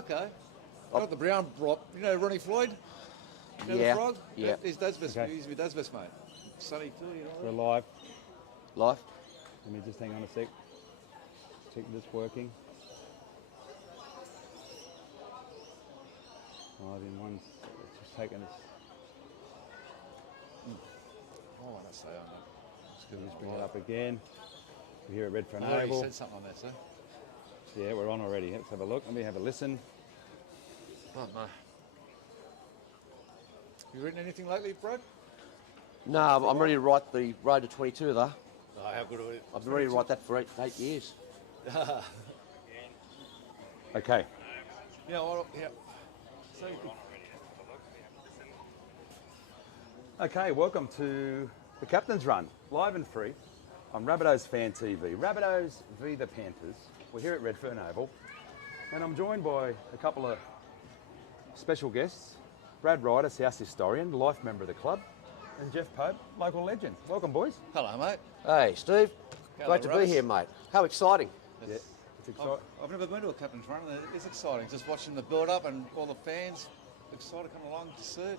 okay. Got the brown block. You know Ronnie Floyd? You know the frog? Yeah. His dad's best. He's my dad's best mate. Sonny too, you know. We're live. Live. Let me just hang on a sec. Check this working. Live in one. It's just taking us. Oh, I don't say on that. Just bring it up again. We're here at Redfern Oh, you Oval. said something on that, sir. Yeah, we're on already. Let's have a look. Let me have a listen. Oh, no. You written anything lately, Brad? No, I'm ready to write the Road to 22 though. Oh, how good are it? I've been ready to write that for eight years. Okay. Yeah, well, yeah. So, Okay, welcome to the Captain's Run, live and free on Rabbitohs Fan TV. Rabbitohs v the Panthers. We're here at Redfern Oval, and I'm joined by a couple of special guests. Brad Ryder, South historian, life member of the club, and Jeff Pope, local legend. Welcome, boys. hello, mate. Hey, Steve. Hello, Great to be Rose. here, mate. How exciting. Yeah, it's exciting. I've never been to a captain's run, and it's exciting. Just watching the build-up and all the fans excited to come along to see it.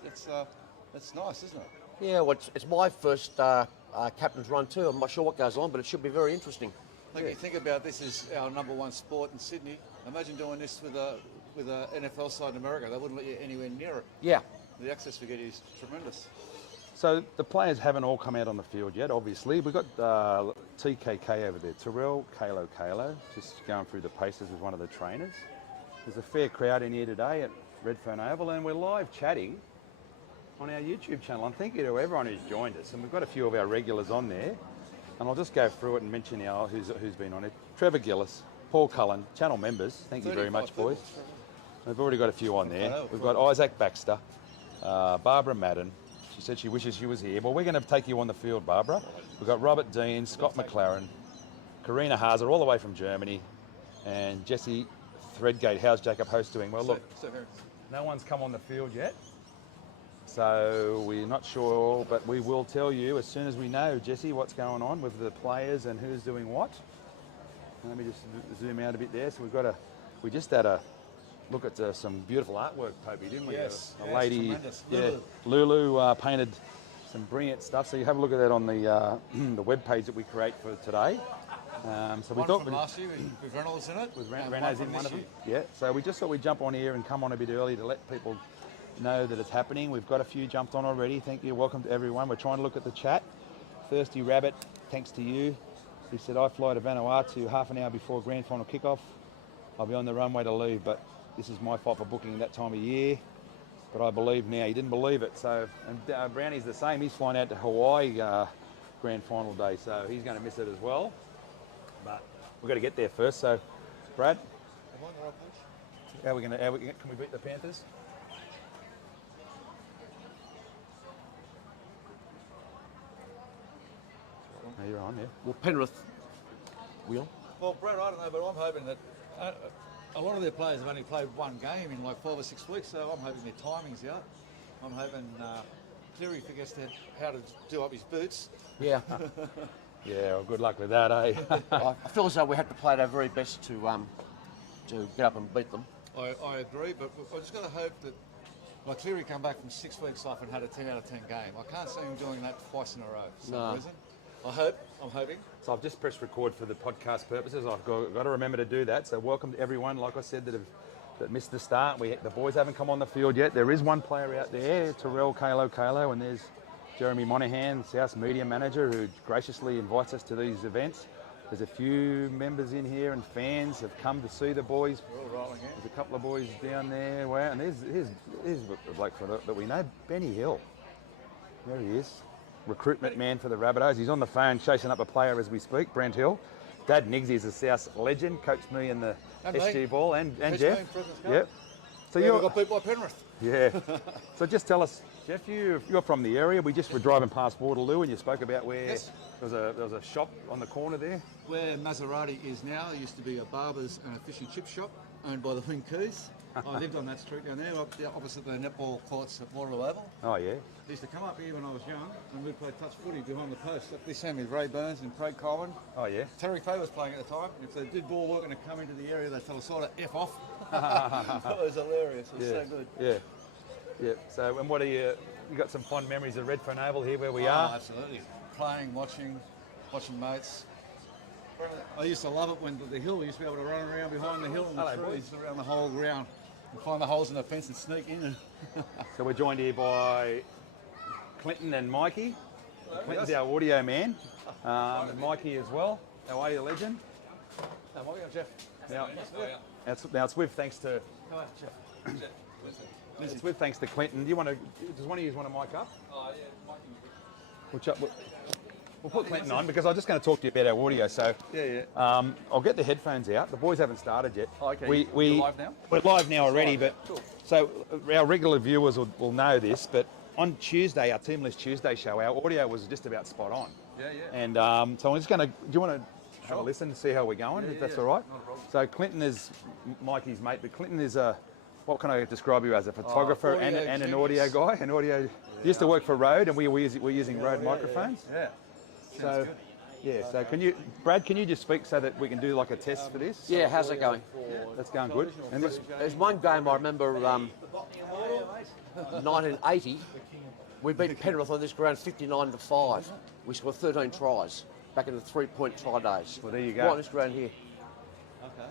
It's nice, isn't it? Yeah, well, it's my first captain's run too. I'm not sure what goes on, but it should be very interesting. Like you think about this is our number one sport in Sydney. Imagine doing this with a NFL side in America. They wouldn't let you anywhere near it. Yeah. The access we get is tremendous. So the players haven't all come out on the field yet, obviously. We've got TKK over there, Terrell Kalo, just going through the paces with one of the trainers. There's a fair crowd in here today at Redfern Oval, and we're live chatting on our YouTube channel. And thank you to everyone who's joined us. And we've got a few of our regulars on there. And I'll just go through it and mention now who's been on it. Trevor Gillis, Paul Cullen, channel members. Thank you very much, boys. We've already got a few on there. We've got Isaac Baxter, Barbara Madden. She said she wishes she was here. Well, we're going to take you on the field, Barbara. We've got Robert Dean, Scott McLaren, Karina Hazard, all the way from Germany, and Jesse Threadgate. How's Jacob Host doing? Well, look, no one's come on the field yet, so we're not sure, but we will tell you as soon as we know, Jesse, what's going on with the players and who's doing what. Let me just zoom out a bit there. So we just had a look at some beautiful artwork, Popey, didn't we? Yes, a lady, tremendous. yeah, Lulu painted some brilliant stuff. So you have a look at that on the the web page that we create for today. So we One thought from last year with Reynolds in it. with and Rena's in from one of this them. year. Yeah. So we just thought we'd jump on here and come on a bit early to let people know that it's happening. We've got a few jumped on already. Thank you. Welcome to everyone. We're trying to look at the chat. Thirsty Rabbit, thanks to you. He said, I fly to Vanuatu half an hour before grand final kickoff. I'll be on the runway to leave, but this is my fault for booking that time of year. But I believe now. He didn't believe it. So, and Brownie's the same. He's flying out to Hawaii grand final day, so he's going to miss it as well. But we've got to get there first. So, Brad, Am I on the right page? how are we going to? Can we beat the Panthers? Oh, you're on, yeah. Well, Penrith will. Well, Brad, I don't know, but I'm hoping that a lot of their players have only played one game in like 5 or 6 weeks, so I'm hoping their timing's out. I'm hoping Cleary forgets how to do up his boots. Yeah. Yeah, well, good luck with that, eh? I feel as though we had to play our very best to get up and beat them. I agree, but I just got to hope that like Cleary come back from 6 weeks off and had a 10 out of 10 game. I can't see him doing that twice in a row for some reason. I'm hoping. So I've just pressed record for the podcast purposes. I've got to remember to do that. So welcome to everyone, like I said, that missed the start. The boys haven't come on the field yet. There is one player out there, Terrell Kalo, and there's Jeremy Monaghan, South Media Manager, who graciously invites us to these events. There's a few members in here and fans have come to see the boys. We're all rolling in. There's a couple of boys down there. Wow, and here's a bloke that we know, Benny Hill. There he is. Recruitment man for the Rabbitohs. He's on the phone chasing up a player as we speak, Brent Hill. Dad Niggsy is a South legend, coached me in the SG ball and Jeff. Yep. So you got beat by Penrith. Yeah. So just tell us, Jeff, you're from the area. We just were driving past Waterloo and you spoke about where there was a shop on the corner there. Where Maserati is now, there used to be a barber's and a fish and chip shop owned by the Wing Coos. I lived on that street down there, opposite the netball courts at Waterloo Oval. Oh, yeah. I used to come up here when I was young and we'd play touch footy behind the post. This hand with Ray Burns and Craig Coleman. Oh, yeah. Terry Fay was playing at the time. If they did ball work and they come into the area, they'd tell us sort of F off. That was hilarious. It was so good. Yeah. Yeah. So, and what are you got some fond memories of Redfern Oval here where we are? Absolutely. Playing, watching mates. I used to love it when the hill, we used to be able to run around behind the hill and the trees around the whole ground and find the holes in the fence and sneak in. So we're joined here by Clinton and Mikey. Clinton's our audio man, and Mikey as well. How are you, legend? No, Mikey, Jeff. Now it's with thanks to Clinton. Does one of you want to mic up? Oh yeah, Mikey. We'll put Clinton on because I'm just going to talk to you about our audio. So I'll get the headphones out. The boys haven't started yet. Oh, okay. We're live now? We're live now already, but cool. So our regular viewers will know this, but on Tuesday, our Team List Tuesday show, our audio was just about spot on. Yeah. And so I'm just going to, do you want to have a listen to see how we're going, if that's all right? Not a problem. So Clinton is Mikey's mate, but Clinton is what can I describe you as? A photographer and an audio guy? An audio, he used to work for Rode, and we're using Rode microphones. Yeah. So, so Brad, can you just speak so that we can do like a test for this? Yeah, how's it going? That's going good. And There's one game I remember, 1980. We beat Penrith on this ground 59-5. We scored 13 tries back in the 3-point try days. Well, there you go. Right on this ground here. Okay.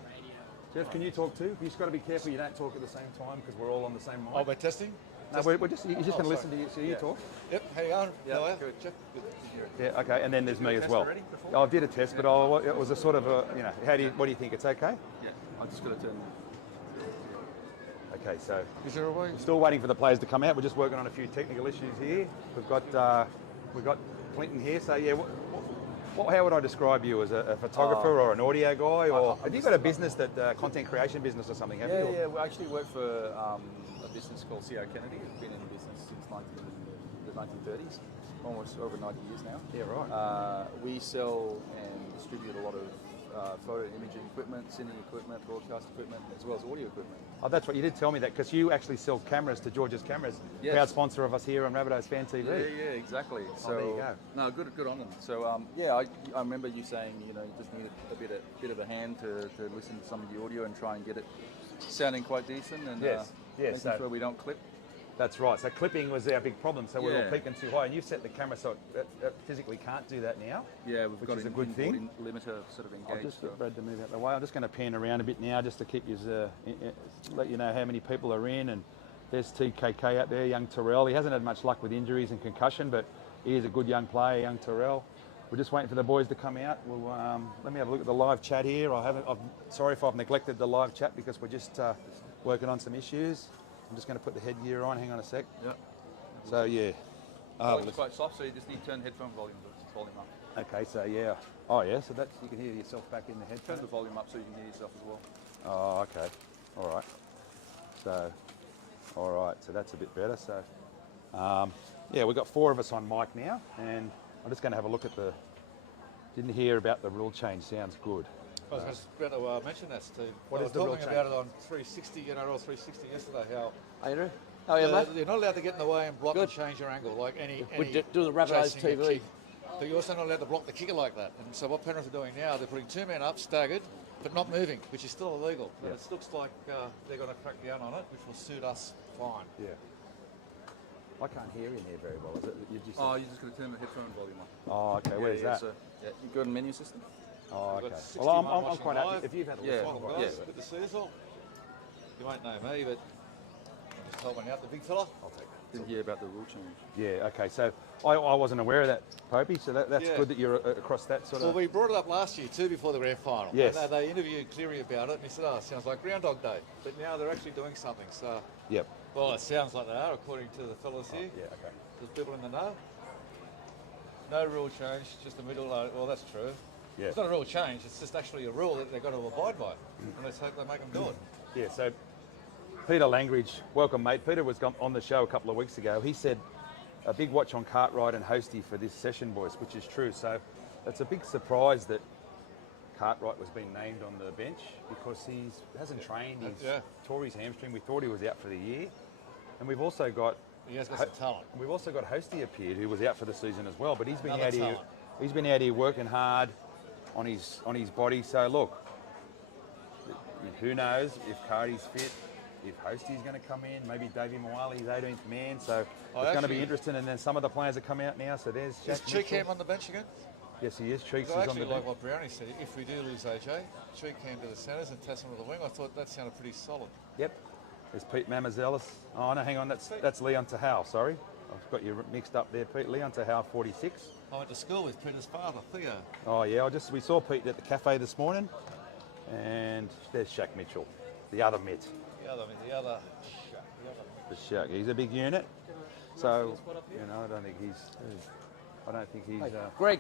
Jeff, can you talk too? You've just got to be careful you don't talk at the same time because we're all on the same mic. Oh, we're testing? No, you're just going to listen to you, so you talk. Yep, how you going? Yeah, good. Jeff? Good. Yeah, okay, and then there's me as well. I did a test, but it was a sort of a, what do you think? It's okay? Yeah, I'm just going to turn. Okay, so Is there a way? we're still waiting for the players to come out. We're just working on a few technical issues here. We've got Clinton here. So yeah, how would I describe you as a photographer or an audio guy, or have you got a business content creation business or something? Have you? Yeah. We actually work for a business called C.O. Kennedy. We've been in business since the 1930s, almost over 90 years now. Yeah, right. We sell and distribute a lot of photo imaging equipment, cine equipment, broadcast equipment, as well as audio equipment. Oh, that's right. You did tell me that because you actually sell cameras to George's Cameras, Yes. proud sponsor of us here on Rabbitohs Fan TV. Yeah, exactly. So there you go. No, good on them. So I remember you saying you just needed a bit of a hand to listen to some of the audio and try and get it sounding quite decent and making sure we don't clip. That's right. So clipping was our big problem. So we were Yeah. peaking too high, and you've set the camera so it physically can't do that now. Yeah, we've which got is a good thing. Limiter sort of engaged. I'll just get Brad to move out of the way. I'm just going to pan around a bit now just to keep you, let you know how many people are in. And there's TKK out there, young Terrell. He hasn't had much luck with injuries and concussion, but he is a good young player, young Terrell. We're just waiting for the boys to come out. We'll, let me have a look at the live chat here. I'm sorry if I've neglected the live chat because we're just working on some issues. I'm just going to put the headgear on. Hang on a sec. Yep. So yeah. It's quite soft, so you just need to turn the headphone volume up. Okay, so yeah. Oh yeah, so that's, you can hear yourself back in the Turn headphones. the volume up so you can hear yourself as well. Oh, okay. All right. So, all right. So that's a bit better. So, yeah, we've got 4 of us on mic now, and I'm just going to have a look at the. Didn't hear about the rule change. Sounds good. I was just about to mention that, Steve. What I is was the rule talking about it on 360, NRL 360 yesterday, how Andrew? How are you, mate? you're not allowed to get in the way and block Good. and change your angle like any We're doing the Rabbitohs chasing a TV. kick. But you're also not allowed to block the kicker like that. And so what Penrith are doing now, they're putting 2 men up, staggered, but not moving, which is still illegal. But Yeah. it looks like they're going to crack down on it, which will suit us fine. Yeah. I can't hear in here very well. Is it? You're just Oh, you're just going to turn the headphone volume up. Oh, okay. Where's that? So, you go to menu system. Oh, We've okay. got Well, 61 I'm watching quite live. happy. If you've had a Yeah. look. Welcome, Yeah. guys. Good to see us all. You won't know me, but I'll just help one out. The big fella. I'll take that. Didn't hear about the rule change. Yeah. Okay. So I wasn't aware of that, Popey. So that's Yeah. good that you're across that sort Well, of. we brought it up last year too before the grand final. Yes. And, they interviewed Cleary about it, and he said, "Oh, it sounds like Groundhog Day." But now they're actually doing something. So, Yep. well, it sounds like they are, according to the fellas here. Yeah. Okay. There's people in the know. No rule change, just the middle. Well, that's true. Yeah. It's not a rule change. It's just actually a rule that they've got to abide by. And let's hope they make them do it. Yeah, so Peter Langridge, welcome mate. Peter was on the show a couple of weeks ago. He said a big watch on Cartwright and Hosty for this session, boys, which is true. So it's a big surprise that Cartwright was being named on the bench because he hasn't trained. He's tore his hamstring. We thought he was out for the year. And we've also got He has got some talent. We've also got Hosty appeared, who was out for the season as well. But he's been Another out here. talent. He's been out here working hard on his body. So look, who knows if Cardi's fit, if Hostie's going to come in, maybe Davey Moali's 18th man. So it's going to be interesting. And then some of the players have come out now. So there's Jack Is Cheekham on the bench again? Yes, he is. Cheeks is I on actually the like bench. what Brownie said. If we do lose AJ, Cheekham to the centres and Tasman to the wing, I thought that sounded pretty solid. Yep. There's Pete Mamazelis. Oh, no, hang on. That's Leon Tahau, sorry. I've got you mixed up there, Pete. Leon Tahau, 46. I went to school with Peter's father, Theo. Oh, yeah. We saw Pete at the cafe this morning. And there's Shaq Mitchell, the other Mitt. The other The Shaq. He's a big unit. So, I don't think he's... Greg.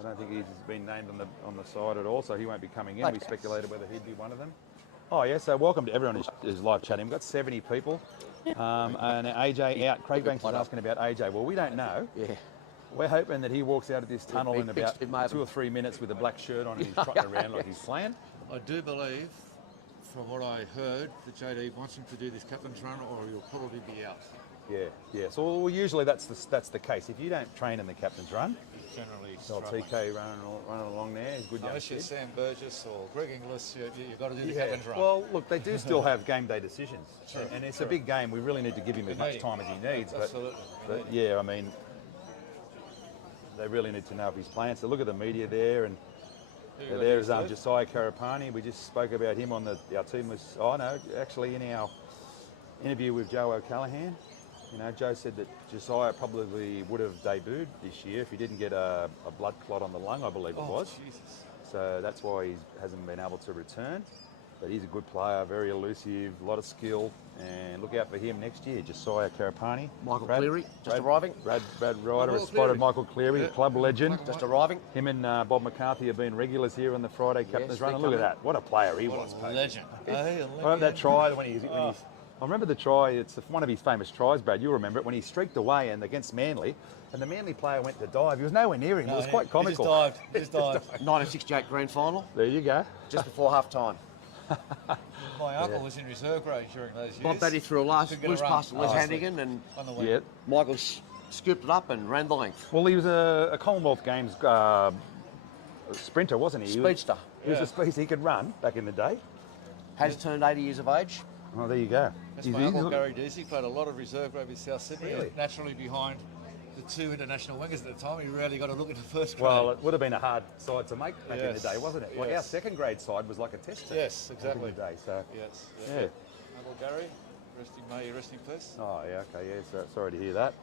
I don't think he's been named on the side at all, so he won't be coming in. We speculated whether he'd be one of them. Oh, yeah, so welcome to everyone who's live chatting. We've got 70 people. And AJ out. Craig Banks is asking about AJ. Well, we don't know. Yeah. We're hoping that he walks out of this tunnel in about 2 or 3 minutes with a black shirt on and he's trotting around like he's playing. I do believe, from what I heard, that JD wants him to do this captain's run or he'll probably be out. Yeah. So usually that's the case. If you don't train in the captain's run, Generally so TK running along there, he's good young unless you're kid. Sam Burgess or Greg Inglis, you've got to do the captain's run. Well, look, they do still have game day decisions, and it's a big game. We really need to give him as much time as he needs. Absolutely. But yeah, I mean, they really need to know if he's playing. So look at the media there, and there's Josiah Karapani. We just spoke about him on our team was. Oh no, actually in our interview with Joe O'Callaghan. Joe said that Josiah probably would have debuted this year if he didn't get a blood clot on the lung, I believe it was. Jesus. So that's why he hasn't been able to return. But he's a good player, very elusive, a lot of skill, and look out for him next year. Josiah Karapani. Michael Cleary, arriving. Brad Ryder has spotted Michael Cleary, club legend. Just arriving. Him and Bob McCarthy have been regulars here on the Friday captain's run. And look at that, what a player he was. Legend. I remember that try when he's... I remember the try, it's one of his famous tries, Brad, you'll remember it, when he streaked away and against Manly, and the Manly player went to dive. He was nowhere near him. It was quite comical. He just dived. 1968 grand final. There you go. Just before half time. My uncle was in reserve grade during those years. Bob Batty threw a loose pass to Les Hannigan, and On the wing. Yeah. Michael scooped it up and ran the length. Well, he was a Commonwealth Games sprinter, wasn't he? Speedster. He was a speedster. He could run back in the day. Has turned 80 years of age. Oh, there you go. That's my uncle Gary Deasy, played a lot of reserve grade with South Sydney. Really? Naturally behind the two international wingers at the time. He rarely got a look into first grade. Well, it would have been a hard side to make back in the Yes. day, wasn't it? Like Yes. our second grade side was like a test team. Yes, back exactly. in the day, so Yes. yeah. Uncle Gary, resting peace. Oh yeah, okay, yeah. So sorry to hear that.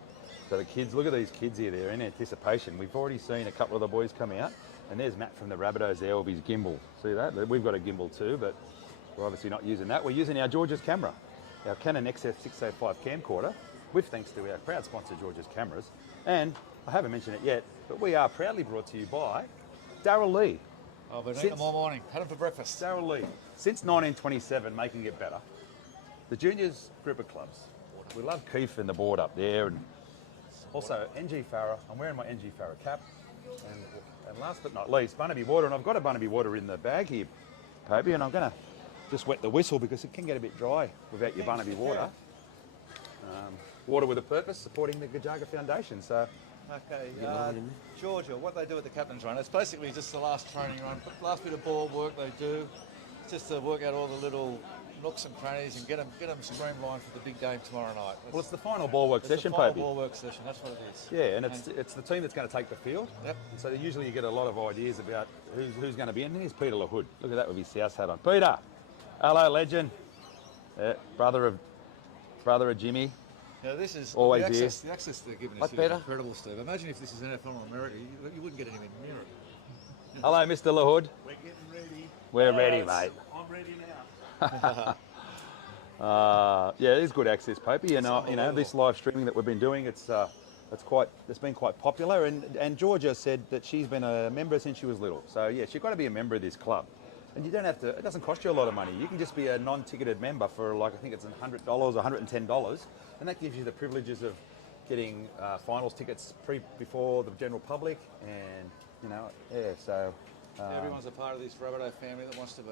So the kids, look at these kids here. They're in anticipation. We've already seen a couple of the boys come out, and there's Matt from the Rabbitohs there with his gimbal. See that? We've got a gimbal too, but we're obviously not using that. We're using our George's camera, our Canon XF605 camcorder, with thanks to our proud sponsor George's Cameras. And I haven't mentioned it yet, but we are proudly brought to you by Darryl Lee. I've been eating them all morning. Had them for breakfast. Darryl Lee. Since 1927, making it better. The juniors group of clubs. We love Keith and the board up there, and also NG Farah. I'm wearing my NG Farah cap. And last but not least, Barnaby water. And I've got a Barnaby water in the bag here, Poby, and I'm going to just wet the whistle because it can get a bit dry without your Barnaby water. Water with a purpose, supporting the Gajaga Foundation. So, Okay, Georgia, what they do at the captain's run, it's basically just the last training run, last bit of ball work they do, just to work out all the little nooks and crannies and get them streamlined for the big game tomorrow night. well, it's the final ball work It's session, the final Poby. ball work session, that's what it is. Yeah, and it's the team that's going to take the field. Yep. And so usually you get a lot of ideas about who's going to be in. Here's Peter LaHood. Look at that with his South hat on. Peter, hello, legend. Yeah, brother of Jimmy. Now this is Always the here. access they're giving us What, here is Peter? incredible, Steve. Imagine if this is NFL in America, you wouldn't get anywhere near it. Hello, Mr. LaHood. We're getting ready. We're ready, mate. I'm ready now. Yeah, it is good access, Popey. And this live streaming that we've been doing, it's been quite popular. And Georgia said that she's been a member since she was little. So yeah, she's got to be a member of this club. And you don't have to. It doesn't cost you a lot of money. You can just be a non-ticketed member for I think it's $100 or $110, and that gives you the privileges of getting finals tickets before the general public. And so. Everyone's a part of this Rabbitoh family that wants to be.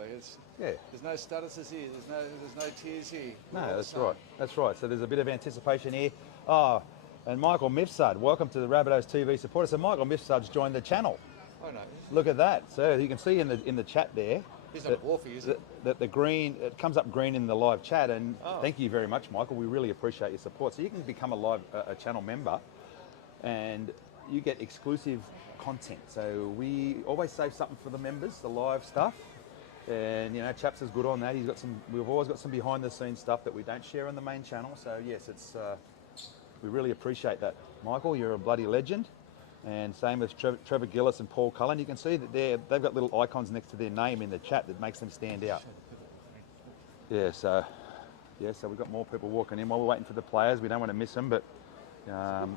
Yeah. There's no statuses here. There's no tiers here. We're all No, the that's same. right. That's right. So there's a bit of anticipation here. Oh, and Michael Mifsud, welcome to the Rabbitohs TV supporter. So Michael Mifsud's joined the channel. I know. Look at that. So you can see in the chat there, He's not a Wolfie, is it? That the green, it comes up green in the live chat, and thank you very much, Michael. We really appreciate your support. So you can become a channel member, and you get exclusive content. So we always save something for the members, the live stuff. And you know, Chaps is good on that. We've always got some behind the scenes stuff that we don't share on the main channel. So yes, we really appreciate that, Michael. You're a bloody legend. And same as Trevor Gillis and Paul Cullen. You can see that they've got little icons next to their name in the chat that makes them stand out. So we've got more people walking in while we're waiting for the players. We don't want to miss them, but so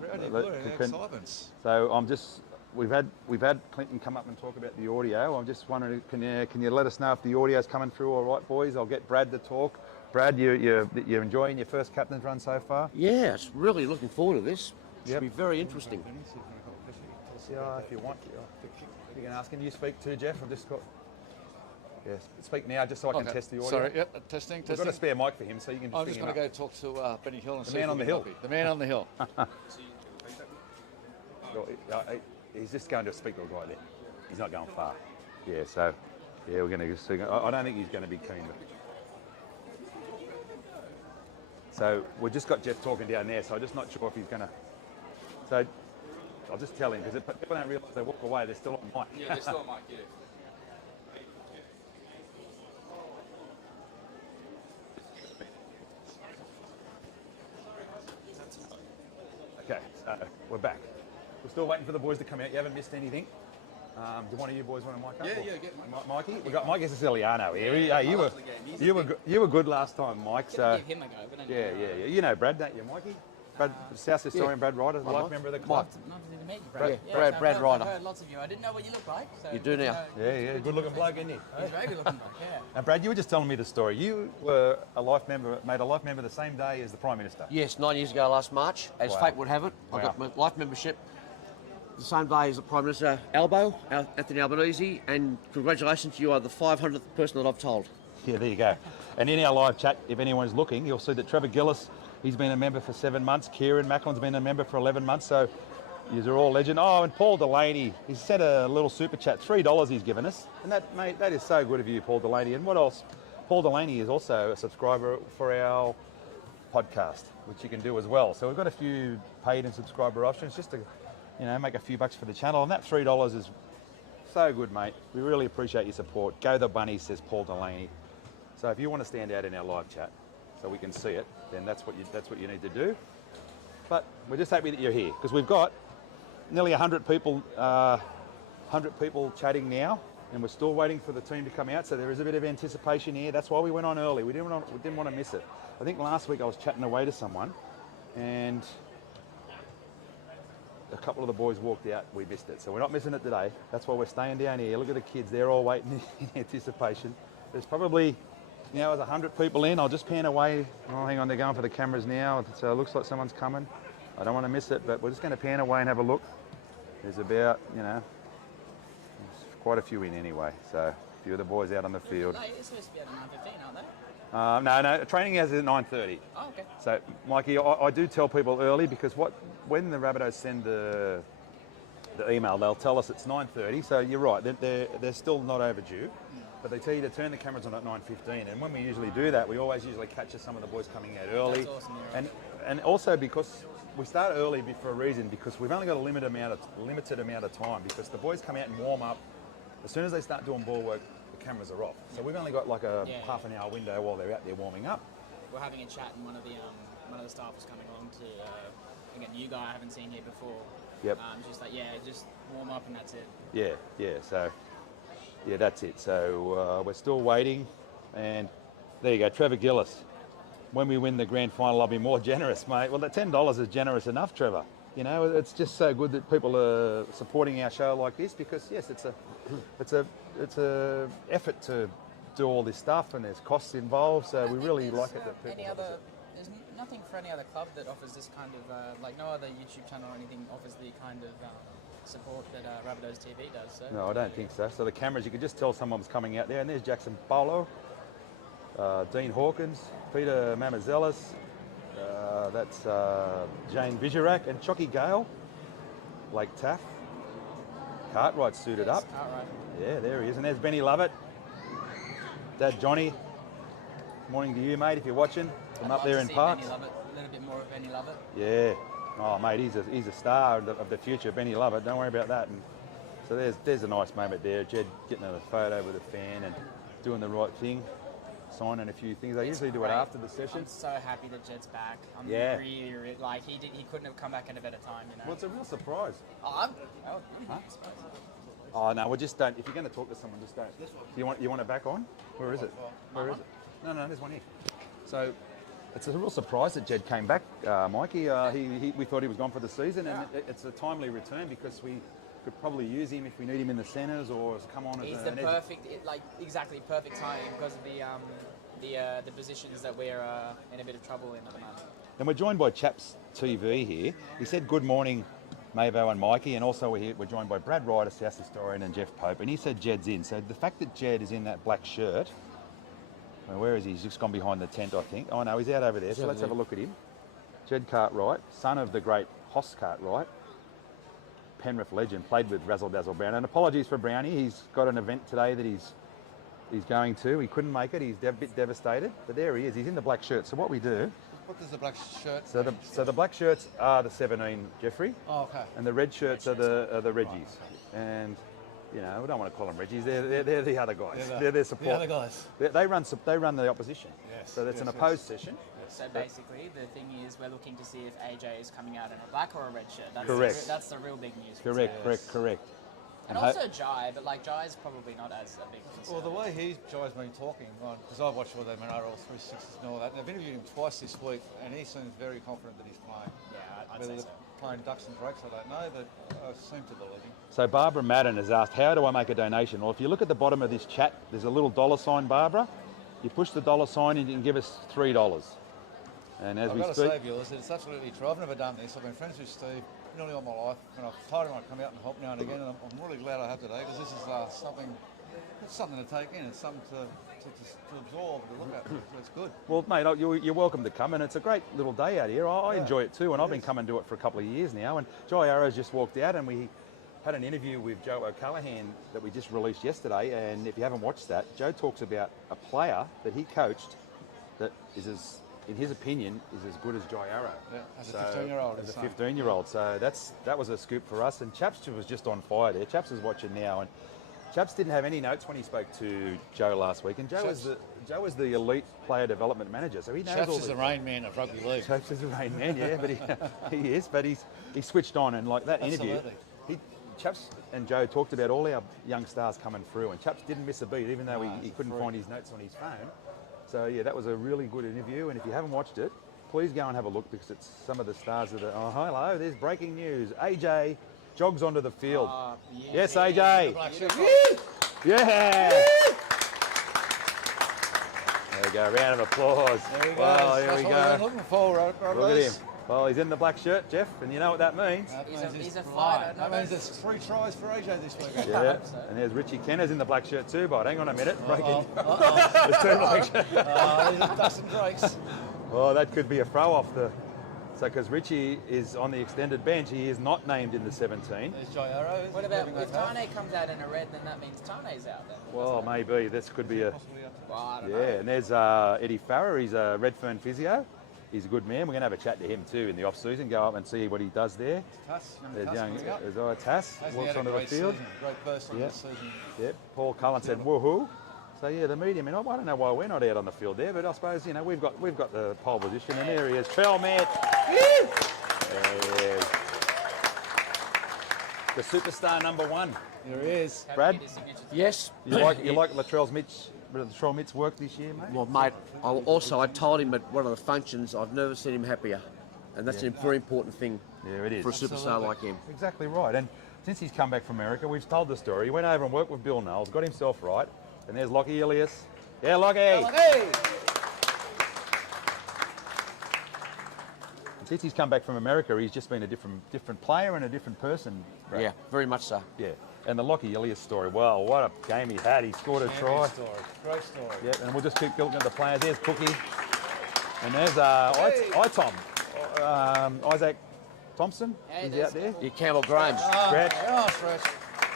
we've had Clinton come up and talk about the audio. I'm just wondering, can you let us know if the audio's coming through all right, boys? I'll get Brad to talk. Brad, you're enjoying your first captain's run so far? Yeah, it's really looking forward to this. Should be very interesting. Yeah, if you want, you can ask him. You speak too, Jeff. I've just got. Yes, speak now, just so I can test the audio. Sorry, yep, testing. We've got a spare mic for him, so you can. I'm just going to go talk to Benny Hill and the see man on the hill. The man on the hill. He's just going to speak to a guy there. He's not going far. Yeah, so we're going to see. I don't think he's going to be keen. So we've just got Jeff talking down there, so I'm just not sure if he's going to. So I'll just tell him, because people don't realise they walk away, they're still on mic. Yeah, they're still on mic, yeah. Okay, so we're back. We're still waiting for the boys to come out. You haven't missed anything. Do one of you boys want to mic up? Yeah, get Mikey. We got Mikey Siciliano here. You were good last time, Mike. So give him a go, but anyway. yeah. You know Brad, don't you, Mikey? Brad, South historian Brad Ryder, life member of the club. Nice to meet you, Brad. Brad Ryder. I've heard lots of you. I didn't know what you look like. So You do now. Yeah, good looking bloke, isn't he? He's very good looking bloke, yeah. And Brad, you were just telling me the story. You were made a life member the same day as the Prime Minister. Yes, 9 years ago last March, as fate would have it, I got my life membership the same day as the Prime Minister, Anthony Albanese, and congratulations, you are the 500th person that I've told. Yeah, there you go. And in our live chat, if anyone's looking, you'll see that Trevor Gillis, he's been a member for 7 months. Kieran Macklin's been a member for 11 months. So these are all legend. Oh, and Paul Delaney, he's sent a little super chat, $3 he's given us. And that, mate, that is so good of you, Paul Delaney. And what else? Paul Delaney is also a subscriber for our podcast, which you can do as well. So we've got a few paid and subscriber options just to, make a few bucks for the channel. And that $3 is so good, mate. We really appreciate your support. Go the bunny, says Paul Delaney. So if you want to stand out in our live chat so we can see it, then that's what you need to do. But we're just happy that you're here, because we've got nearly 100 people chatting now, and we're still waiting for the team to come out. So there is a bit of anticipation here. That's why we went on early. We didn't want to miss it. I think last week I was chatting away to someone, and a couple of the boys walked out. We missed it, so we're not missing it today. That's why we're staying down here. Look at the kids; they're all waiting in anticipation. There's probably, there's 100 people in. I'll just pan away. Oh, hang on, they're going for the cameras now. So it looks like someone's coming. I don't want to miss it, but we're just going to pan away and have a look. There's about, there's quite a few in anyway. So a few of the boys out on the field. It's supposed to be at 9:15, aren't they? No, training is at 9:30. Oh, okay. So, Mikey, I do tell people early, because when the Rabbitohs send the email, they'll tell us it's 9:30. So you're right, they're still not overdue. But they tell you to turn the cameras on at 9:15, and when we usually do that, we always usually catch some of the boys coming out early. That's awesome, yeah. And also because we start early for a reason, because we've only got a limited amount of time, because the boys come out and warm up. As soon as they start doing ball work, the cameras are off. So we've only got like a half an hour window while they're out there warming up. We're having a chat, and one of the staff was coming along to a new guy I haven't seen here before. Yep. Just like just warm up and that's it. Yeah. So. Yeah, that's it. So we're still waiting, and there you go, Trevor Gillis. When we win the grand final, I'll be more generous, mate. Well, the $10 is generous enough, Trevor. It's just so good that people are supporting our show like this, because yes, it's a effort to do all this stuff, and there's costs involved. So we really like it that people. There's nothing for any other club that offers this kind of no other YouTube channel or anything offers the kind of support that Rabbitohs TV does. So. No, I don't think so. So the cameras, you could just tell someone's coming out there, and there's Jackson Paulo, Dean Hawkins, Peter Mamazelis, that's Jane Vigerak, and Chocky Gale, Blake Taff, Cartwright suited up. Cartwright. Yeah, there he is, and there's Benny Lovett. Dad Johnny, morning to you, mate, if you're watching from up there in Parks. Benny Lovett, a little bit more of Benny Lovett. Yeah. Oh, mate, he's a star of the future, Benny Lovett. Don't worry about that. And so there's a nice moment there. Jed getting a photo with a fan and doing the right thing, signing a few things. They usually do it after the session. I'm so happy that Jed's back. I'm really like he couldn't have come back at a better time, you know. Well, it's a real surprise. Oh no, well just don't. If you're going to talk to someone, just don't. You want it back on? Where is it? Where is it? No, there's one here. So it's a real surprise that Jed came back, Mikey. We thought he was gone for the season, and it's a timely return because we could probably use him if we need him in the centres or come on as He's an the edge. exactly perfect timing because of the positions that we're in a bit of trouble in at the moment. And we're joined by Chaps TV here. He said good morning, Mavo and Mikey, and also we're joined by Brad Ryder, South historian, and Jeff Pope, and he said Jed's in. So the fact that Jed is in that black shirt, where is he? He's just gone behind the tent, I think. Oh no, he's out over there, so let's have a look at him. Jed Cartwright, son of the great Hoss Cartwright, Penrith legend, played with Razzle Dazzle Brown. And apologies for Brownie, he's got an event today that he's going to. He couldn't make it, he's a bit devastated, but there he is, he's in the black shirt. So what we do... What does the black shirt So the black shirts are the 17, Jeffrey. Oh, okay. And the red shirts are the Reggies. And, you know, we don't want to call them Reggies. They're the other guys. They're their support. The other guys. They run the opposition. Yes. So that's an opposed session. So basically, the thing is, we're looking to see if AJ is coming out in a black or a red shirt. That's Correct. That's the real big news. for today. Correct. And also Jai, but like Jai's probably not as a big concern. Well, the way Jai's been talking, because I've watched all their Monaro 360s and all that, and I've interviewed him twice this week, and he seems very confident that he's playing. Yeah, I'd Whether say so. they're playing ducks and drakes, I don't know, but I seem to believe him. So Barbara Madden has asked, how do I make a donation? Well, if you look at the bottom of this chat, there's a little dollar sign, Barbara. You push the dollar sign and you can give us $3. And as I've we got to speak... say, viewers, it's absolutely true. I've never done this. I've been friends with Steve nearly all my life, and I've told him I'd come out and help now and again, and I'm really glad I have today, because this is something to take in. It's something to absorb, to look at. It's good. Well, mate, you're welcome to come, and it's a great little day out here. I enjoy it too, and I've been coming to it for a couple of years now. And Jai Arrow's just walked out, and we had an interview with Joe O'Callaghan that we just released yesterday. And if you haven't watched that, Joe talks about a player that he coached that is in his opinion, is as good as Jai Arrow. Yeah, as a 15-year-old. As a 15-year-old. So that was a scoop for us. And Chaps was just on fire there. Chaps is watching now, and Chaps didn't have any notes when he spoke to Joe last week. And Joe was the elite player development manager, so he knows Chaps all is the Rain Man of rugby league. Chaps is the Rain Man, yeah, but he is. But he switched on, and like that interview, Chaps and Joe talked about all our young stars coming through, and Chaps didn't miss a beat, even though he couldn't find his notes on his phone. So yeah, that was a really good interview, and if you haven't watched it, please go and have a look, because it's some of the stars that are... Oh, hello, there's breaking news. AJ jogs onto the field. Yes, AJ. Yeah. There we go, round of applause. There we go. Well, here we That's what go. we've been looking for, Look at him. Well, he's in the black shirt, Jeff, and you know what that means. He's a fighter. That means there's 3 tries for AJ this week. Yeah, and there's Richie Kenner's in the black shirt too, but hang on a minute. There's 2 black shirts. These are Dustin Drakes. Well, that could be a throw off the... So, because Richie is on the extended bench, he is not named in the 17. There's Jai Arrow. What about if Tane comes out in a red, then that means Tane's out then? Well, maybe. This could be a... Well, I don't know. Yeah, and there's Eddie Farrer. He's a Redfern physio. He's a good man. We're going to have a chat to him too in the off-season, go up and see what he does there. There's Tass, walks onto the field. Great person this season. Yep, Paul Cullen said, woohoo. So yeah, the medium, I don't know why we're not out on the field there, but I suppose, you know, we've got the pole position, and there he is, Trell Matt. The superstar number 1. Here he is. Brad? Yes. You like Latrell Mitch's work this year, mate? Well, mate, I told him at one of the functions, I've never seen him happier. And that's a very important thing it for a is. superstar like him. Exactly right. And since he's come back from America, we've told the story. He went over and worked with Bill Knowles, got himself right. And there's Lockie Elias. Yeah, Lockie! Hey! And since he's come back from America, he's just been a different player and a different person. Brad. Yeah, very much so. Yeah. And the Lockie Elias story, well, what a game he had. He scored a try. Great story. Yeah, and we'll just keep looking at the players. There's Cookie. And there's Isaac Thompson. He's out there. Yeah, Campbell Grimes. Stretch. Stretch.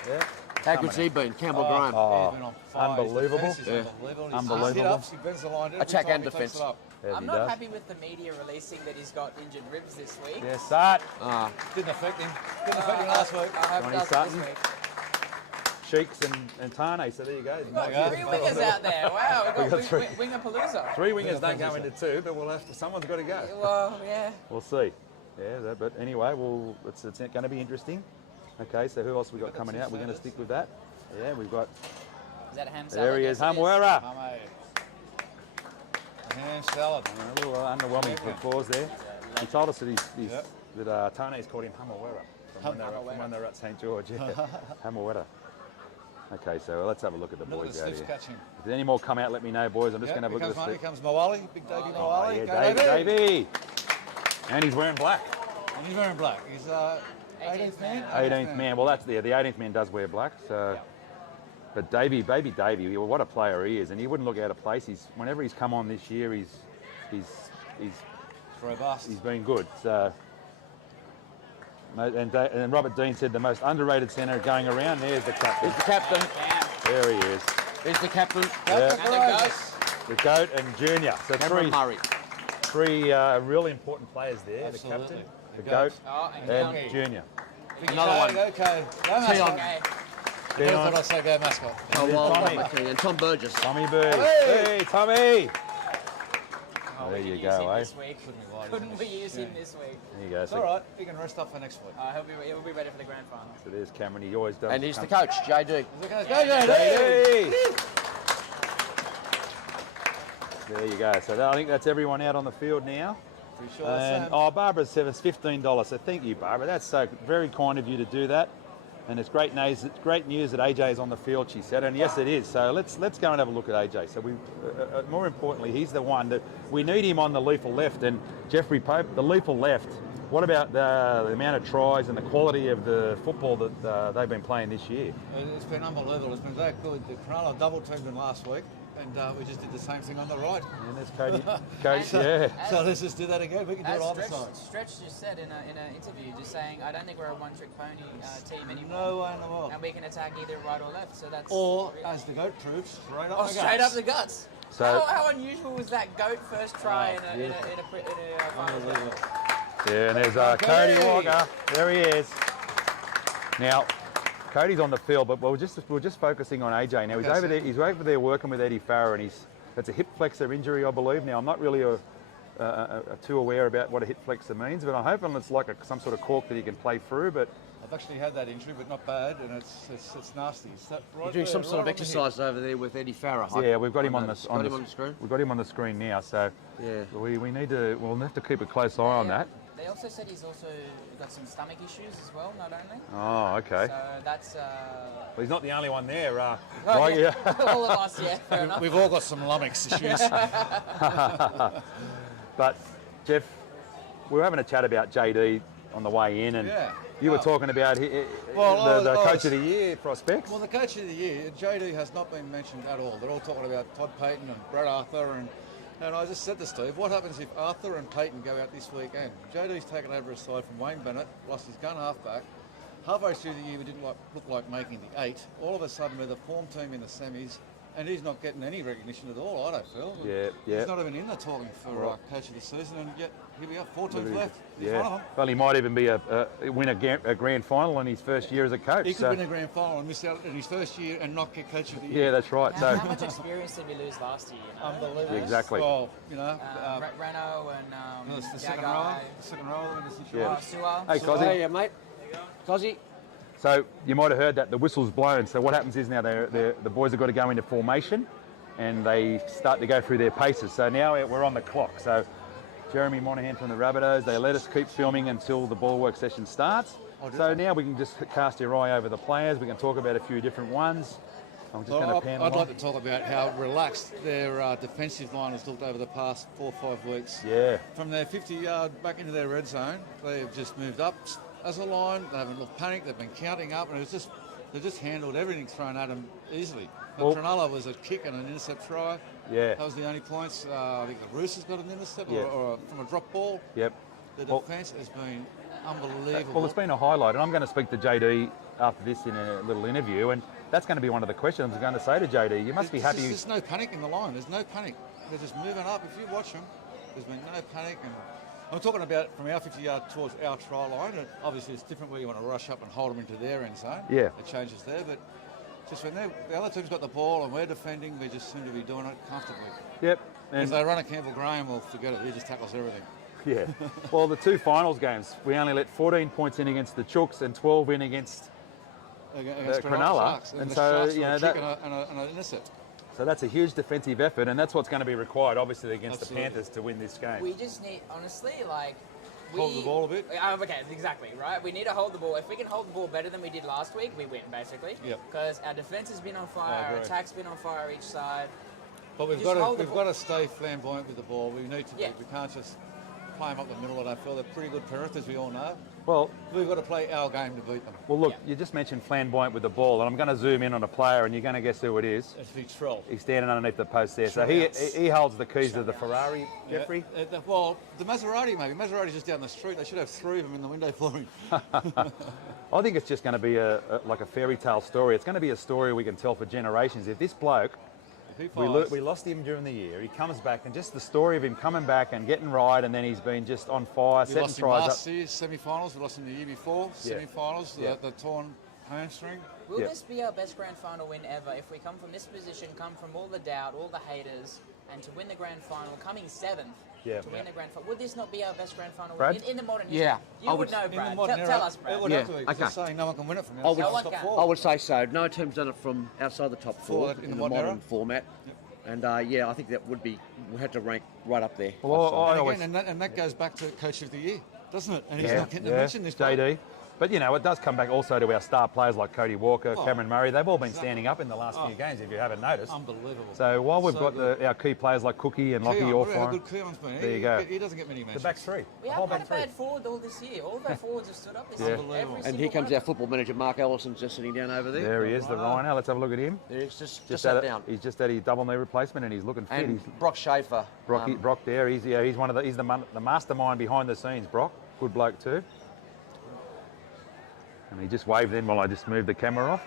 Yeah. How good's he been? Campbell Graham. Oh, He's been on fire. unbelievable. His defence is unbelievable. His Unbelievable. sit-ups, he bends the line every Attack time and he takes defence. it up. Yes, I'm he not does. happy with the media releasing that he's got injured ribs this week. Yeah, Sart, Didn't affect him. Didn't affect him last week. I hope Johnny it does Sutton. this week. Sheiks and Tane. So there you go. We've got 3 wingers out there. Wow, We we've got got three. winger palooza. 3 wingers don't go into 2, but we'll have to. Someone's got to go. Well, yeah. We'll see. Yeah, but anyway, it's going to be interesting. Okay, so who else we got coming out? We're going to stick with that. Yeah, we've got. Is that a ham salad? There he Yes, is, it Hamwera. Ham salad. A little underwhelming applause there. He told us that that Tane's called him Hamawera from when they're at St George. Yeah. Hamawera. Okay, so let's have a look at the Look at boys the out stiffs here. catching. If there's any more come out, let me know, boys. I'm just going to have a look at Here the comes Mawali, big Davey Mawali. yeah, Go Davey. And he's wearing black. And he's wearing black. He's 18th man. 18th man. Well, that's the 18th man does wear black. So, but baby Davey, what a player he is, and he wouldn't look out of place. Whenever he's come on this year, he's Robust. He's been good. So, and Robert Dean said the most underrated centre going around. There's the captain. He's the captain. There he is. He's the captain. Yeah. And the ghost. The goat and Junior. So Cameron Murray. three really important players there. Absolutely. The captain, the The goat, Oh, and Junior. Another one. Okay. Go mascot. Okay. Never thought I'd say go mascot. Oh, well, Tommy. Tommy. And Tom Burgess. Tommy Bird. Hey! Hey, Tommy. Oh, There we you could go, use him eh? this week. Couldn't we use him this week? There you go. It's all right. You can rest up for next week. He'll be ready for the grand final. So there's Cameron. He always does. And he's the coach, JD. Go, Hey! There you go. So I think that's everyone out on the field now. Pretty sure And, that's Barbara said it's $15. So thank you, Barbara. That's so very kind of you to do that. And it's great news. It's great news that AJ is on the field. She said, and yes, it is. So let's go and have a look at AJ. So we, more importantly, he's the one that we need him on the lethal left. And Jeffrey Pope, the lethal left. What about the amount of tries and the quality of the football that they've been playing this year? It's been unbelievable. It's been that good. The Cronulla double teamed them last week, and we just did the same thing on the right. And there's Cody. Yeah. So let's just do that again. We can do it As either side. Stretch just said in an interview, just saying, I don't think we're a one-trick pony team anymore. No way in the world. And we can attack either right or left. So that's Or, as the goat troops, straight up the straight guts. up the guts. So- how unusual was that goat first try in a final game? Yeah, and there's Cody Walker. There he is. Now, Cody's on the field, but we're just focusing on AJ now. He's over there. He's over there working with Eddie Farrer, and that's a hip flexor injury, I believe. Now, I'm not really too aware about what a hip flexor means, but I'm hoping it's like some sort of cork that he can play through. But I've actually had that injury, but not bad, and it's nasty. It's that right You're doing there, some sort right of on the hip. exercise over there with Eddie Farrer. yeah, we've got him on the screen. We've got him on the screen now, so Yeah. we need to. We'll have to keep a close eye on that. They also said he's also got some stomach issues as well, not only. Oh, okay. So that's. Well, he's not the only one there, Oh, right? yeah. All of us, yeah, fair enough. We've all got some lummox issues. But Jeff, we were having a chat about JD on the way in, and Yeah. you were talking about the Coach of the Year prospects. Well, the coach of the year, JD, has not been mentioned at all. They're all talking about Todd Payton and Brad Arthur, and I just said to Steve, what happens if Arthur and Payton go out this weekend? JD's taken over his side from Wayne Bennett, lost his gun halfback. Halfway through the year, we didn't look like making the 8. All of a sudden, we're the form team in the semis, and he's not getting any recognition at all, I don't feel. Yeah. He's not even in the talking for coach of the season, and yet here we are, 4 teams left. He's one of them. Well, he might even be win a grand final in his first year as a coach. He could win a grand final and miss out in his first year and not get coach of the year. Yeah, that's right. So How much experience did we lose last year? You know? Unbelievable. Exactly. Well, you know, Renault and the second row, in the situation. Yeah. Suar. Hey, Cozzy. Hey, mate. Cozzy. So you might have heard that the whistle's blown. So what happens is now the boys have got to go into formation, and they start to go through their paces. So now we're on the clock. So Jeremy Monahan from the Rabbitohs, they let us keep filming until the ball work session starts. So now we can just cast your eye over the players. We can talk about a few different ones. I'm just going to pan I'd them like to talk about how relaxed their defensive line has looked over the past 4 or 5 weeks. Yeah. From their 50-yard back into their red zone, they've just moved up as a line. They haven't looked panicked. They've been counting up, and they've just handled everything thrown at them easily. But Well- Cronulla was a kick and an intercept try. Yeah. That was the only points. I think the Roosters got an intercept Yeah. or from a drop ball. Yep. The Well- defence has been unbelievable. Well, it's been a highlight, and I'm going to speak to JD after this in a little interview. And that's going to be one of the questions I was going to say to JD. You must be happy. There's no panic in the line. There's no panic. They're just moving up. If you watch them, there's been no panic. And I'm talking about from our 50-yard towards our try line. And obviously, it's different where you want to rush up and hold them into their end zone. Yeah. It changes there. But just when the other team's got the ball and we're defending, we just seem to be doing it comfortably. Yep. If they run a Campbell Graham, well, forget it. He just tackles everything. Yeah. Well, the 2 finals games, we only let 14 points in against the Chooks and 12 in against Cronulla. And so, Sharks you know, that, and an intercept. So that's a huge defensive effort, and that's what's going to be required, obviously, against the Panthers to win this game. We just need, honestly, like... Hold the ball a bit. Okay, exactly, right? We need to hold the ball. If we can hold the ball better than we did last week, we win, basically. Yep. Because our defence has been on fire, our attack's been on fire each side. But we've got to stay flamboyant with the ball. We need to. Yeah. We can't just play them up the middle. And I feel they're pretty good Panthers, we all know. Well, we've got to play our game to beat them. Well, look, you just mentioned flamboyant with the ball, and I'm going to zoom in on a player, and you're going to guess who it is. It's Vitrell. He's standing underneath the post there. So he holds the keys to the Ferrari, Jeffrey. Well, the Maserati, maybe. Maserati's just down the street. They should have 3 of them in the window for him. I think it's just going to be like a fairy tale story. It's going to be a story we can tell for generations. If this bloke... We lost him during the year. He comes back, and just the story of him coming back and getting right, and then he's been just on fire, setting tries up. We lost him last year, semi-finals. We lost him the year before, semi-finals, the torn hamstring. Will this be our best grand final win ever if we come from this position, come from all the doubt, all the haters, and to win the grand final, coming 7th to win the grand final? Would this not be our best grand final win in the modern history? Yeah. You would know, Brad. Tell us, Brad. It would have to be. Just saying no one can win it from outside. I would say so. No team's done it from outside the top 4 in the modern format. Yep. And I think that would be, we had to rank right up there. Well, and that goes back to Coach of the Year, doesn't it? And he's not getting to mention this. JD. But, you know, it does come back also to our star players like Cody Walker, Cameron Murray. They've all been standing up in the last few games, if you haven't noticed. Unbelievable. So while we've got our key players like Cookie and Lockie all fine. How good Keon's been. There you go. He doesn't get many mentions. The back 3. We haven't had a bad forward all this year. All of our forwards have stood up this year. And here comes our football manager, Mark Ellison's just sitting down over there. There he is, the Rhino. Let's have a look at him. There he's just sat down. He's just had his double knee replacement and he's looking fit. And Brock Schaefer. Brock there. He's the mastermind behind the scenes, Brock. Good bloke too. And he just waved then while I just moved the camera off.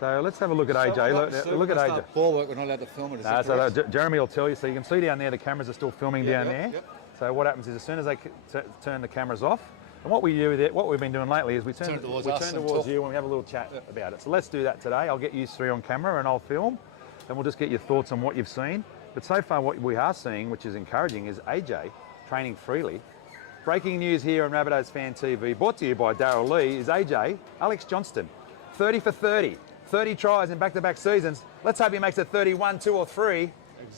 So let's have a look at AJ. Look at AJ. Ball work, we're not allowed to film it. So Jeremy will tell you. So you can see down there the cameras are still filming down there. Yep. So what happens is as soon as they turn the cameras off, and what we do with it, what we've been doing lately is we turn towards you and we have a little chat about it. So let's do that today. I'll get you 3 on camera and I'll film, and we'll just get your thoughts on what you've seen. But so far what we are seeing, which is encouraging, is AJ training freely. Breaking news here on Rabbitohs Fan TV, brought to you by Darryl Lee, is AJ, Alex Johnston, 30 for 30, 30 tries in back-to-back seasons. Let's hope he makes it 31, 2 or 3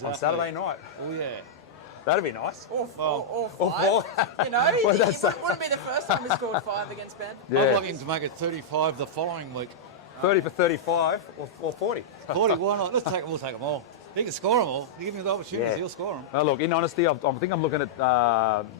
on Saturday night. Oh, yeah. That'd be nice. Or 5. You know, it wouldn't be the first time he scored 5 against Ben. Yeah. I'd like him to make it 35 the following week. 30 for 35 or 40. 40, why not? We'll take them all. He can score them all. You give him the opportunities, he'll score them. Well, look, in honesty, I think I'm looking at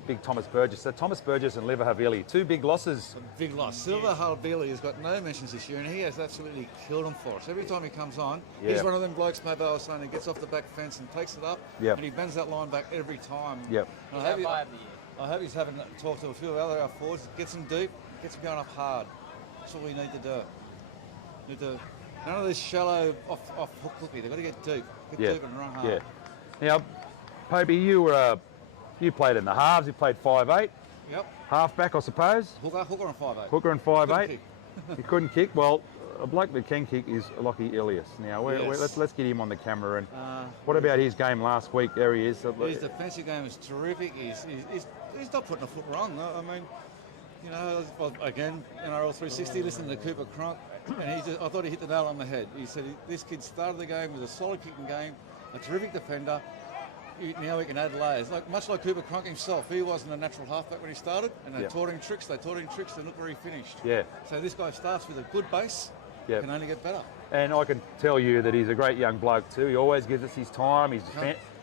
big Thomas Burgess. So Thomas Burgess and Liver Havili, 2 big losses. Big loss. Silver Havili has got no mentions this year, and he has absolutely killed them for us. Every time he comes on, he's one of them blokes, maybe I was saying, he gets off the back fence and takes it up, and he bends that line back every time. I hope he's having to talk to a few of our forwards, gets them deep, gets them going up hard. That's all we need to do. None of this shallow off hook hooky. They've got to get deep. Get deep and run hard. Now, Popey, you played in the halves. You played 5'8". Yep. Halfback, I suppose. Hooker and 5'8". Hooker and 5'8". He couldn't kick. Well, a bloke that can kick is Lockie Ilias. Now, let's get him on the camera. And what about his game last week? There he is. His defensive game is terrific. He's not putting a foot wrong. I mean, you know, again, NRL 360, listening to Cooper Cronk, and I thought he hit the nail on the head. He said this kid started the game with a solid kicking game, a terrific defender. Now he can add layers. Much like Cooper Cronk himself, he wasn't a natural halfback when he started, and they taught him tricks, and look where he finished. Yeah. So this guy starts with a good base, can only get better. And I can tell you that he's a great young bloke too. He always gives us his time.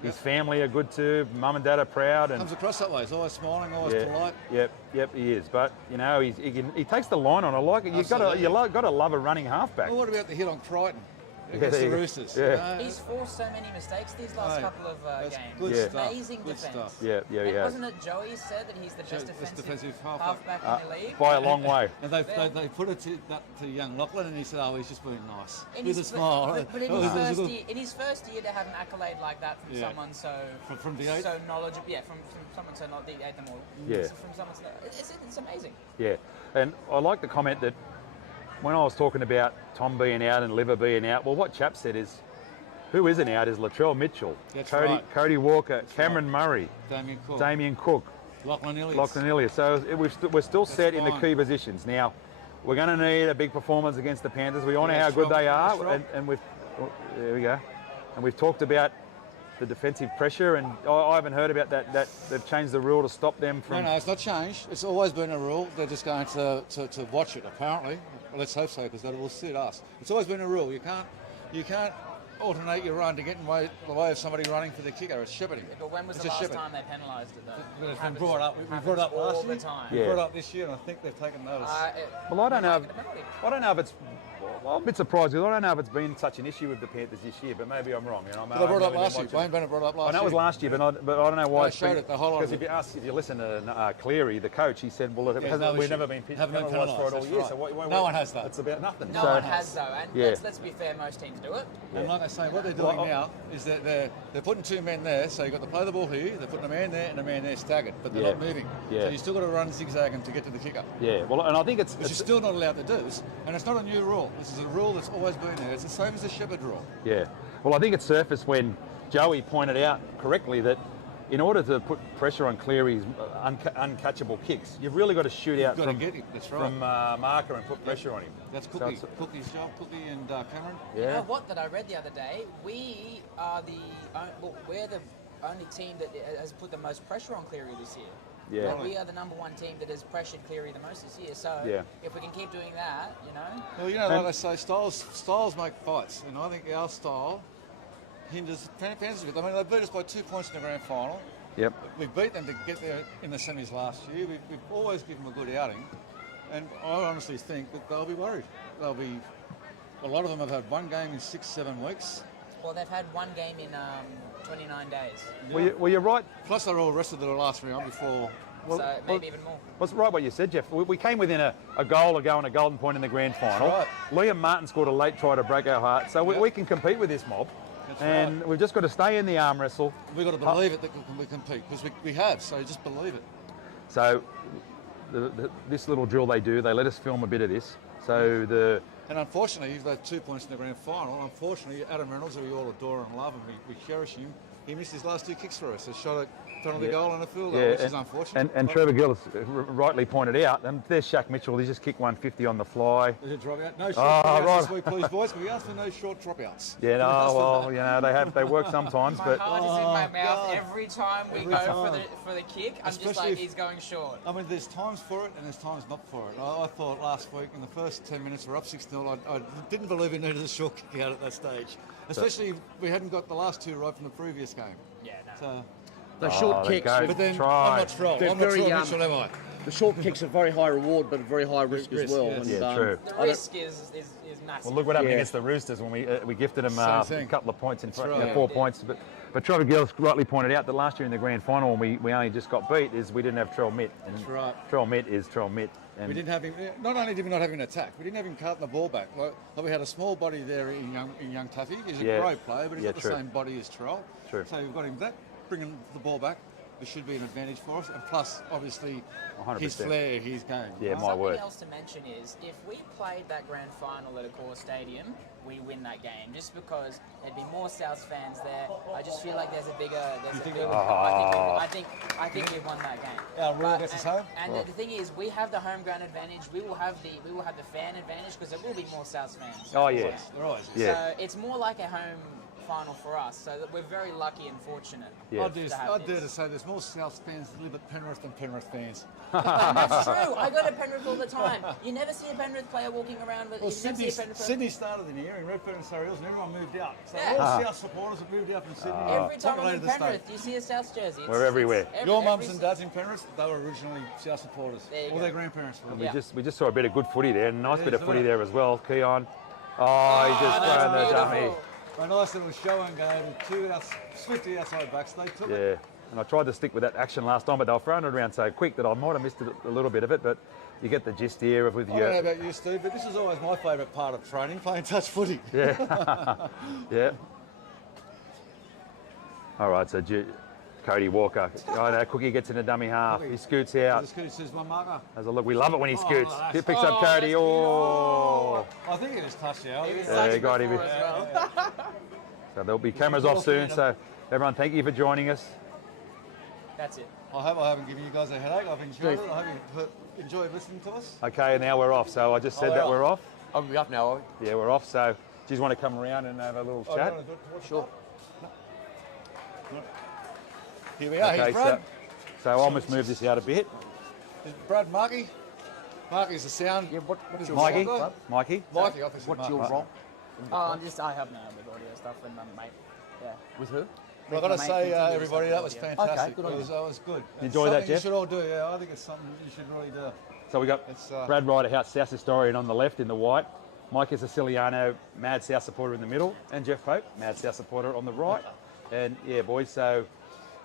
His family are good too. Mum and Dad are proud. And comes across that way. He's always smiling, always polite. Yep, he is. But you know, he takes the line on. I like it. You've got to love a running halfback. Well, what about the hit on Crichton? against the Roosters. Yeah. He's forced so many mistakes these last couple of games. Good stuff. Amazing Good defence. stuff. Yeah. And wasn't it Joey said that he's the best defensive halfback in the league? By a long way. And they put it to young Lachlan, and he said, "Oh, he's just being nice In with his, a smile." But in his first year to have an accolade like that from someone so from the eight? so knowledgeable, from someone so not the eight them all. Yeah. From someone so, it's amazing. Yeah, and I like the comment that when I was talking about Tom being out and Liver being out, well, what Chap said is, who isn't out is Latrell Mitchell, Cody Walker, Cameron Murray, Damien Cook, Lachlan Illies. So we're still set in the key positions. Now, we're going to need a big performance against the Panthers. We all know how good they are, and there we go. And we've talked about the defensive pressure, and I haven't heard about that they've changed the rule to stop them from... No, it's not changed. It's always been a rule. They're just going to watch it, apparently. Well, let's hope so, because that will suit us. It's always been a rule. You can't alternate your run to get in the way of somebody running for the kicker. It's shepherding. Yeah, but when was the last time they penalised it, though? It's been brought up. We brought it up last year. We brought it up this year, and I think they've taken notice. Well, I don't know if it's... Well, I'm a bit surprised because I don't know if it's been such an issue with the Panthers this year, but maybe I'm wrong. You know, they brought it up last year. Wayne Bennett brought it up last year. I know it was last year, but I don't know why. They showed it the whole lot. Because if you listen to Cleary, the coach, he said, "Well, we've never been penalised for it all year, so no one has that. It's about nothing." No one has though, and let's be fair, most teams do it. And like I say, what they're doing now is that they're putting two men there, so you've got to play the ball here. They're putting a man there and a man there staggered, but they're not moving. So you still got to run zigzagging to get to the kicker. Yeah, well, and I think which you're still not allowed to do. And it's not a new rule. This is a rule that's always been there. It's the same as the shepherd rule. Yeah. Well, I think it surfaced when Joey pointed out correctly that in order to put pressure on Cleary's uncatchable kicks, you've really got to shoot out from marker and put pressure on him. That's Cookie's job, Cookie and Cameron. You know what that I read the other day? We're the only team that has put the most pressure on Cleary this year. Yeah. Like we are the number one team that has pressured Cleary the most this year. So if we can keep doing that, you know. Well, you know, like they say, styles make fights, and I think our style hinders Panthers a bit. I mean, they beat us by 2 points in the grand final. Yep. We beat them to get there in the semis last year. We've always given them a good outing, and I honestly think that they'll be worried. A lot of them have had one game in 6-7 weeks. Well, they've had one game in 29 days. Yeah. Well, you're right. Plus, they're all rested the last round before. So maybe even more. That's right what you said, Jeff. We came within a goal of going a golden point in the grand final. Right. Liam Martin scored a late try to break our heart. So we can compete with this mob. That's we've just got to stay in the arm wrestle. We've got to believe it that we compete, because we have, so just believe it. So this little drill they do, they let us film a bit of this. So And unfortunately, they've 2 points in the grand final. Unfortunately, Adam Reynolds, who we all adore and love and we cherish him, he missed his last two kicks for us. A shot at penalty goal and a field goal, which is unfortunate. And Trevor Gillis rightly pointed out, and there's Shaq Mitchell, he just kicked 150 on the fly. There's a drop out. No short dropouts this week, please, boys. Can we ask for no short dropouts? Yeah, no, well, you know, they work sometimes. My heart is in my mouth every time we go for the kick. I'm just like, he's going short. I mean, there's times for it and there's times not for it. I thought last week, in the first 10 minutes, we're up 6-0. I didn't believe he needed a short kick out at that stage. Especially if we hadn't got the last two right from the previous game. Yeah, no. So, the short kicks. But then, I'm not troll. I'm not troll, Mitchell, am I? The short kicks are very high reward, but very high risk as well. Yes. And, true. The risk is massive. Well, look what happened against the Roosters when we gifted them a couple of points in front, 4 points. But Trevor Gillis rightly pointed out that last year in the grand final, when we only just got beat, is we didn't have Trell Mitt. And that's right. Trell Mitt is Trell Mitt. And we didn't have him. Not only did we not have him attack, we didn't have him carting the ball back. Like we had a small body there in young Tuffy. He's a great player, but he's not the same body as Trell. True. So we've got him bringing the ball back. It should be an advantage for us, and plus, obviously, 100%. his flair, his game. Yeah, my word. Something else to mention is, if we played that grand final at a core stadium, we win that game. Just because there'd be more South fans there, I just feel like there's a bigger. I think we've won that game. Our rule gets us home. And the thing is, we have the home ground advantage. We will have the fan advantage because there will be more South fans. Oh yes. So it's more like a home final for us, so that we're very lucky and fortunate. I dare to say there's more South fans that live at Penrith than Penrith fans. And that's true. I go to Penrith all the time. You never see a Penrith player walking around with. Sydney started in here in Redfern and Surrey Hills, and everyone moved out. So all South supporters have moved out from Sydney. Every time I'm in Penrith, you see a South jersey. We're everywhere. Your mums and dads in Penrith, they were originally South supporters. All their grandparents were. We just saw a bit of good footy there, nice bit of footy there as well. Keon. Oh, he just thrown the dummy. A nice little show and game. Swiftly outside backs. They took it. Yeah, and I tried to stick with that action last time, but they were throwing it around so quick that I might have missed a little bit of it, but you get the gist here with I don't know about you, Steve, but this is always my favourite part of training, playing touch footy. Yeah. Yeah. All right, so Cody Walker. Oh no, Cookie gets in the dummy half. He scoots out. The Scoots is my marker. Has a look. We love it when he scoots. nice. He picks up Cody. Oh. I think he just touched out. Yeah, he got him. So there'll be cameras off soon. So everyone, thank you for joining us. That's it. I hope I haven't given you guys a headache. I've enjoyed it. I hope you enjoyed listening to us. Okay, now we're off. So I just said that we're off. I'll be up now, are we? Yeah, we're off. So do you just want to come around and have a little chat? Sure. Here we are. Okay, Here's Brad. so I'll just move this out a bit. There's Brad Markey. Markey's the sound. Yeah, what's your Mikey? role? Mikey? Mikey, I think it's What's your Mark. role? I help now with audio stuff and mate. Yeah. With who? I've got to Mate, say, continue to everybody, stuff that was audio. fantastic. Okay, good on you. That was good. You It's enjoy that, something Jeff? You should all do, yeah. I think it's something you should really do. So we got It's, Brad Riderhouse, South historian on the left in the white. Mike is Siciliano, mad South supporter in the middle. And Jeff Pope, mad South supporter on the right. And yeah, boys, so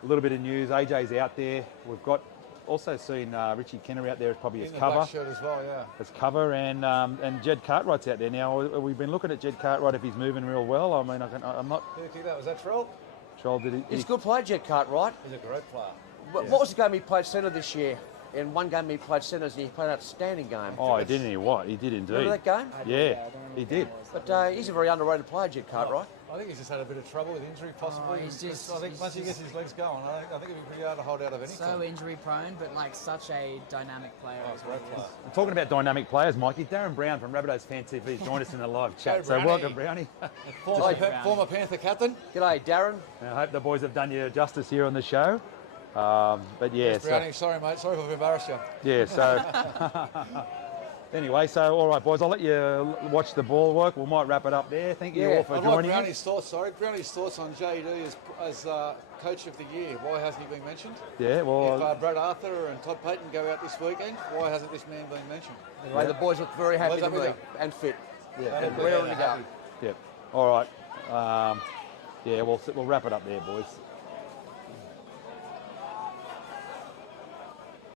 a little bit of news. AJ's out there. We've got also seen Richie Kenner out there as probably as in the cover. black shirt as well, yeah. As cover, and Jed Cartwright's out there now. We've been looking at Jed Cartwright if he's moving real well. I mean, I'm not Who kicked that? Was that Trell? sure. Did he? He's a good player, Jet Cartwright. He's a great player. What was the game he played centre this year? In one game he played centres and he played an outstanding game. Oh, didn't he? What? He did indeed. Remember that game? Yeah, he did. But he's a very underrated player, Jet Cartwright. I think he's just had a bit of trouble with injury, possibly. he's Because just- I think he's once he gets just- his legs going, I think it'll be pretty hard to hold out of any So team. injury prone, but like such a dynamic player. Oh, as well. great player. Talking about dynamic players, Mikey, Darren Brown from Rabbitohs Fan TV has joined us in the live chat. Hey, So Brownie. welcome, Brownie. Former Panther captain. G'day, Darren. I hope the boys have done you justice here on the show. But yeah, Yes, Brownie, sorry, mate. Sorry if I've embarrassed you. yeah, so anyway, so all right, boys, I'll let you watch the ball work. We might wrap it up there. Thank you Yeah, all for I'd like joining us. Brownie's thoughts, Brownie's thoughts on JD as coach of the year. Why hasn't he been mentioned? Yeah, If well, Brad Arthur and Todd Payton go out this weekend, why hasn't this man been mentioned? Anyway, the boys look very happy Boys to happy be and fit. yeah, And Yeah, raring to go. happy. yeah. All right. Yeah, we'll wrap it up there, boys.